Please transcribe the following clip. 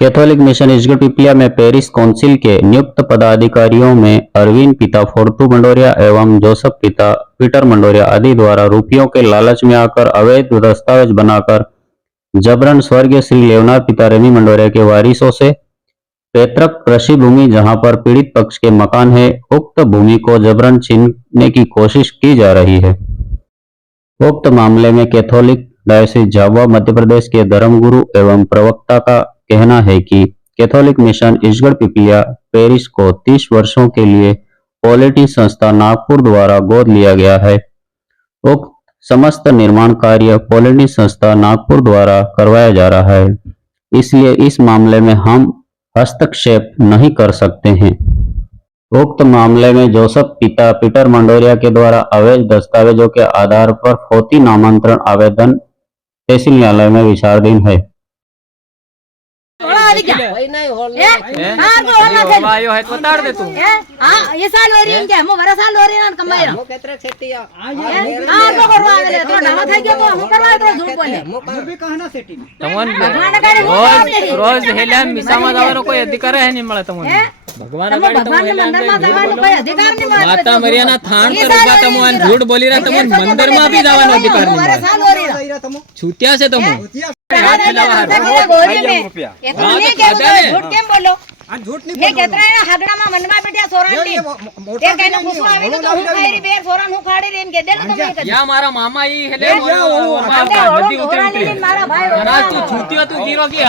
Catholic mission ईश्वर पिपलिया में Paris council के नियुक्त पदाधिकारियों में अरविंद पिता फोर्तु मंडोरिया एवं जोसफ पिता पीटर मंडोरिया आदि द्वारा रुपयों के लालच में आकर अवैध दस्तावेज बनाकर जबरन स्वर्गीय श्री लेवनाथ पिता रेमी मंडोरिया के वारिसों से पैतृक कृषि भूमि जहां पर पीड़ित पक्ष के मकान है, उक्त भूमि को जबरन छीनने की कोशिश की जा रही है। उक्त मामले में कैथोलिक डायोसीस झाबुआ मध्य प्रदेश के धर्मगुरु एवं प्रवक्ता का कहना है कि कैथोलिक मिशन ईश्वर पिपलिया पेरिस को 30 वर्षों के लिए पॉलिटी संस्था नागपुर द्वारा गोद लिया गया है। उक्त समस्त निर्माण कार्य पॉलिटी संस्था नागपुर द्वारा करवाया जा रहा है, इसलिए इस मामले में हम हस्तक्षेप नहीं कर सकते हैं। उक्त मामले में जोसफ पिता पीटर मंडोरिया के द्वारा अवैध दस्तावेजों के आधार पर फौती नामांतरण आवेदन तहसील न्यायालय में विचाराधीन है। आयो है तो ताड़ दे तू। हां ये साल हो रही है क्या? मो बरा साल हो रही है ना कमाई रहा। मो केतरे सेटी हां तो करवा दे तो ढंगा થઈ ગયો તો હું કરવા તો झूठ बोले। मो भी कहना सेटी तमन रोज रोज हेल्या मिसामा जाવાનો કોઈ અધિકાર હે નહીં મળે તમને। भगवान भगवान ने मंदिर में जવાનો कोई अधिकार नहीं મળે। माता मरियाना थान पर उभा तमन झूठ बोली रहा तमन मंदिर में भी जाવાનો अधिकार नहीं बरा મળે। साल हो रही है। छूतिया से तुम हाथ मिलावा झूठ केम बोलो? आ झूठ नहीं ये कहता है हगड़ा में मनवा बेटा सोरान दी ये कहने खुशबू आवे तो हूं खाई बेर सोरान हूं खाड़ी रेन के देल तो मैं या मारा मामा ई हेले नदी उतरी मारा भाई अनाज तू छूतियो तू गिरो की